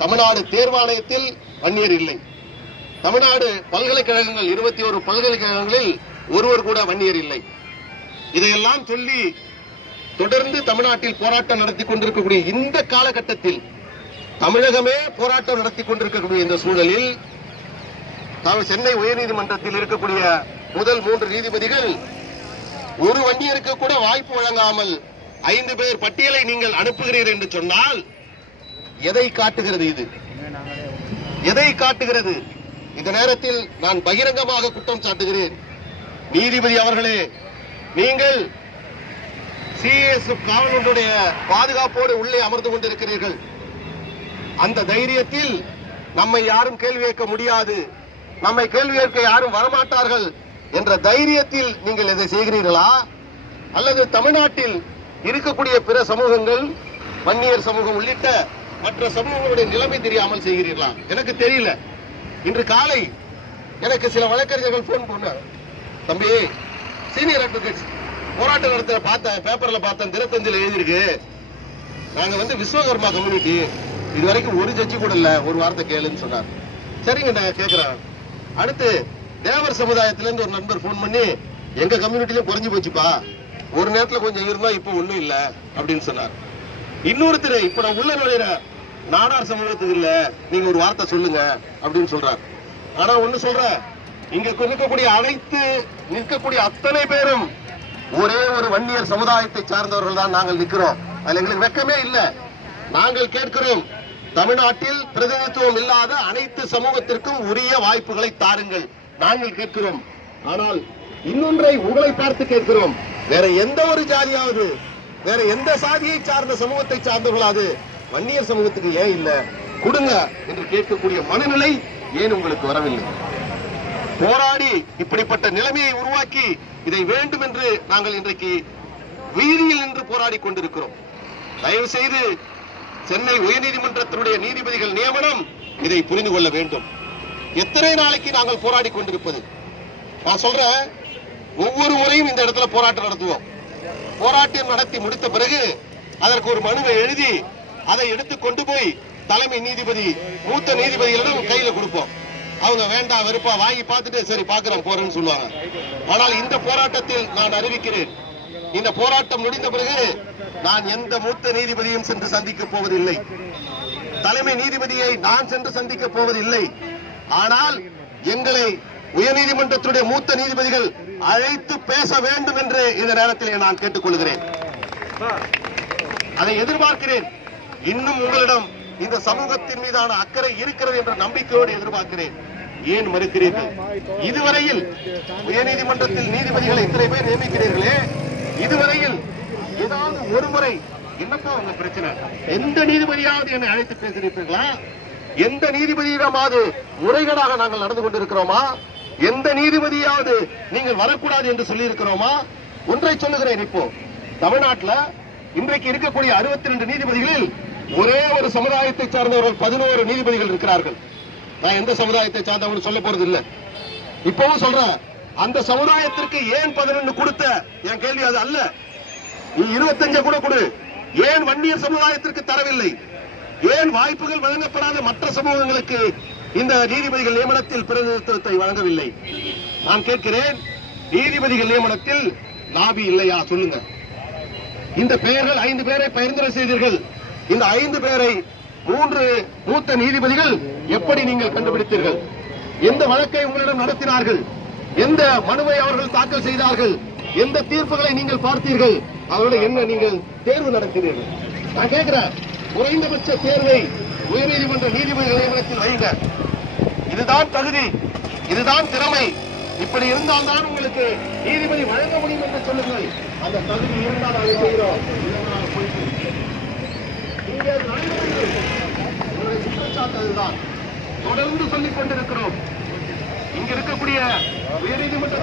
தமிழ்நாடு தேர்வாணையத்தில் வன்னியர் இல்லை. தமிழ்நாடு பல்கலைக்கழகங்கள் இருபத்தி ஒரு பல்கலைக்கழகங்களில் ஒருவர் கூட வன்னியர் இல்லை. இதையெல்லாம் சொல்லி தொடர்ந்து தமிழ்நாட்டில் போராட்டம் நடத்தி கொண்டிருக்கக்கூடிய இந்த காலகட்டத்தில் தமிழகமே போராட்டம் நடத்தி கொண்டிருக்கக்கூடிய இந்த சூழலில் சென்னை உயர்நீதிமன்றத்தில் இருக்கக்கூடிய முதல் மூன்று நீதிபதிகள் ஒரு வண்டியருக்கு கூட வாய்ப்பு வழங்காமல் ஐந்து பேர் பட்டியலை நீங்கள் அனுப்புகிறீர்கள் என்று சொன்னால் எதை காட்டுகிறது இது? எதை காட்டுகிறது? இந்த நேரத்தில் நான் பகிரங்கமாக குற்றம் சாட்டுகிறேன். நீதிபதி அவர்களே நீங்கள் சிஎஸ் காவலர்களுடைய பாதுகாப்போடு உள்ளே அமர்ந்து கொண்டிருக்கிறீர்கள். அந்த தைரியத்தில் நம்மை யாரும் கேள்வி கேட்க முடியாது. நம்மை கேள்வி கேட்க யாரும் வரமாட்டார்கள் என்ற தைரியத்தில் நீங்கள் இதை செய்கிறீர்களா? அல்லது தமிழ்நாட்டில் இருக்கக்கூடிய பிற சமூகங்கள் வன்னியர் சமூகம் உள்ளிட்ட மற்ற சமூகங்களுடைய நிலைமை தெரியாமல் செய்கிறீர்களா? எனக்கு தெரியல. இன்று காலை எனக்கு சில வழக்கறிஞர்கள் போன் பண்ணார். தம்பி சீனியர் அட்வொகேட்ஸ் போராட்டம் நடத்துற பார்த்தேன் பேப்பர்ல பார்த்தேன் தினத்தந்தில எழுதியிருக்கு. நாங்க வந்து விஸ்வகர்மா கம்யூனிட்டி இது வரைக்கும் ஒரு ஜட்ஜி கூட இல்ல ஒரு வார்த்தை கேளுன்னு சொன்னார். சரிங்க நான் கேட்கிறேன் அடுத்து தேவர் சமுதாயத்துல இருந்து ஒரு நண்பர் ஃபோன் பண்ணி எங்க கம்யூனிட்டிலயும் குறைஞ்சு போச்சுப்பா. ஒரு நேரத்துல கொஞ்சம் இருந்தா இப்ப ஒண்ணும் இல்ல அப்படின்னு சொன்னார். இன்னொருத்தர் இப்ப நான் உள்ள நுழையிற நாடார் சமூகத்துக்கு இல்ல நீங்க ஒரு வார்த்தை சொல்லுங்க அப்படின்னு சொல்றாரு. ஆனா ஒண்ணு சொல்ற இங்க இருக்கக்கூடிய அனைத்து நிற்கக்கூடிய அத்தனை பேரும் ஒரே ஒரு வன்னியர் சமுதாயத்தை சார்ந்தவர்கள் தான் நாங்கள் நிற்கிறோம். அதுல எங்களுக்கு வெக்கமே இல்ல. நாங்கள் கேட்கிறோம் தமிழ்நாட்டில் பிரதிநிதித்துவம் இல்லாத அனைத்து சமூகத்திற்கும் உரிய வாய்ப்புகளை தாருங்கள். நாங்கள் கேட்கிறோம். ஆனால் இன்னொன்றை உங்களை பார்த்து கேட்கிறோம். வேற எந்த ஒரு ஜாதியாவது வேற எந்த சாதியை சார்ந்த சமூகத்தை சார்ந்தவர்களாது வன்னியர் சமூகத்துக்கு ஏன் இல்ல? கொடுங்க என்று கேட்கக்கூடிய மனநிலை ஏன் உங்களுக்கு வரவில்லை? போராடி இப்படிப்பட்ட நிலைமையை உருவாக்கி இதை வேண்டும் என்று நாங்கள் இன்றைக்கு வீதியில் நின்று போராடி கொண்டிருக்கிறோம். தயவு செய்து சென்னை உயர்நீதிமன்றத்தினுடைய நீதிபதிகள் நியமனம் இதை புரிந்து கொள்ள வேண்டும். எத்தனை நாளைக்கு நாங்கள் போராடி கொண்டிருப்பது? நான் சொல்றேன் ஒவ்வொரு முறையும் இந்த இடத்துல போராட்டம் நடத்துவோம். போராட்டம் நடத்தி முடித்த பிறகு அதற்கு ஒரு மனுவை எழுதி அதை எடுத்து கொண்டு போய் தலைமை நீதிபதி மூத்த நீதிபதிகளிடம் கையில கொடுப்போம். அவங்க வேண்டாம் வெறுப்பா வாங்கி பார்த்துட்டு சரி பாக்குறோம் போறேன்னு சொல்லுவாங்க. ஆனால் இந்த போராட்டத்தில் நான் அறிவிக்கிறேன். இந்த போராட்டம் முடிந்த பிறகு நான் எந்த மூத்த நீதிபதியும் சென்று சந்திக்க போவதில்லை. தலைமை நீதிபதியை நான் சென்று சந்திக்க போவதில்லை. ஆனால் எங்களை உயர்நீதிமன்றத்துடைய மூத்த நீதிபதிகள் அழைத்து பேச வேண்டும் என்று இந்த நேரத்திலே நான் கேட்டுக்கொள்கிறேன். அதை எதிர்பார்க்கிறேன். இன்னும் உங்களிடம் இந்த சமூகத்தின் மீதான அக்கறை இருக்கிறது என்ற நம்பிக்கையோடு எதிர்பார்க்கிறேன். ஏன் மறுக்கிறீர்கள்? இதுவரையில் உயர்நீதிமன்றத்தில் நீதிபதிகளை இத்தனை பேர் நியமிக்கிறீர்களே? இதுவரையில் ஏதாவது ஒரு முறை என்னப்பா உங்க பிரச்சனை? எந்த நீதிபதியாவது என்னை அழைத்து பேசியிருப்பீர்களா? எந்த நீதிபதியிடமாவது முறைகளாக நாங்கள் நடந்து கொண்டிருக்கிறோமா? எந்த நீதிபதியாவது நீங்கள் வரக்கூடாது என்று சொல்லி இருக்கிறோமா ஒன்றை சொல்லுகிறேன் இப்போ. தமிழ்நாட்டுல இன்றைக்கு இருக்கக்கூடிய அறுபத்தி ரெண்டு நீதிபதிகளில் ஒரே ஒரு சமுதாயத்தை சார்ந்தவர்கள் பதினோரு நீதிபதிகள் இருக்கிறார்கள். நான் எந்த சமுதாயத்தை சார்ந்தவர்கள் சொல்ல போறது இல்லை. இப்பவும் சொல்றேன் அந்த சமுதாயத்திற்கு ஏன் பதினொன்று கொடுத்த? என் கேள்வி அது அல்ல. நீ இருபத்தஞ்ச கூட கொடு. ஏன் வன்னியர் சமுதாயத்திற்கு தரவில்லை? ஏன் வாய்ப்புகள் வழங்கப்படாத மற்ற சமூகங்களுக்கு இந்த நீதிபதிகள் நியமனத்தில் பிரதிநிதித்துவத்தை வழங்கவில்லை. நான் கேட்கிறேன் நீதிபதிகள் நியமனத்தில் லாபி இல்லையா? சொல்லுங்க. இந்த பெயர்கள் ஐந்து பேரை பரிந்துரை செய்தீர்கள். இந்த ஐந்து பேரை மூன்று மூத்த நீதிபதிகள் எப்படி நீங்கள் கண்டுபிடித்தீர்கள்? எந்த வழக்கை உங்களிடம் நடத்தினார்கள்? எந்த மனுவை அவர்கள் தாக்கல் செய்தார்கள்? எந்த தீர்ப்புகளை நீங்கள் பார்த்தீர்கள்? அவர்களை என்ன நீங்கள் தேர்வு நடத்தினீர்கள்? நான் கேட்கிறேன். குறைந்தபட்ச தேர்வை உயர்நீதிமன்ற நீதிபதி நிலையத்தில் வைங்க இதுதான் தகுதி இதுதான் திறமை. இப்படி இருந்தால்தான் உங்களுக்கு நீதிபதி வழங்க முடியும் என்று சொல்லுங்கள். அந்த தகுதி இருந்தால் அதை செய்கிறோம். இங்கே நடைமுறையில் குற்றச்சாட்டு அதுதான் தொடர்ந்து சொல்லிக் கொண்டிருக்கிறோம். இங்க இருக்கக்கூடிய உயர்நீதிமன்ற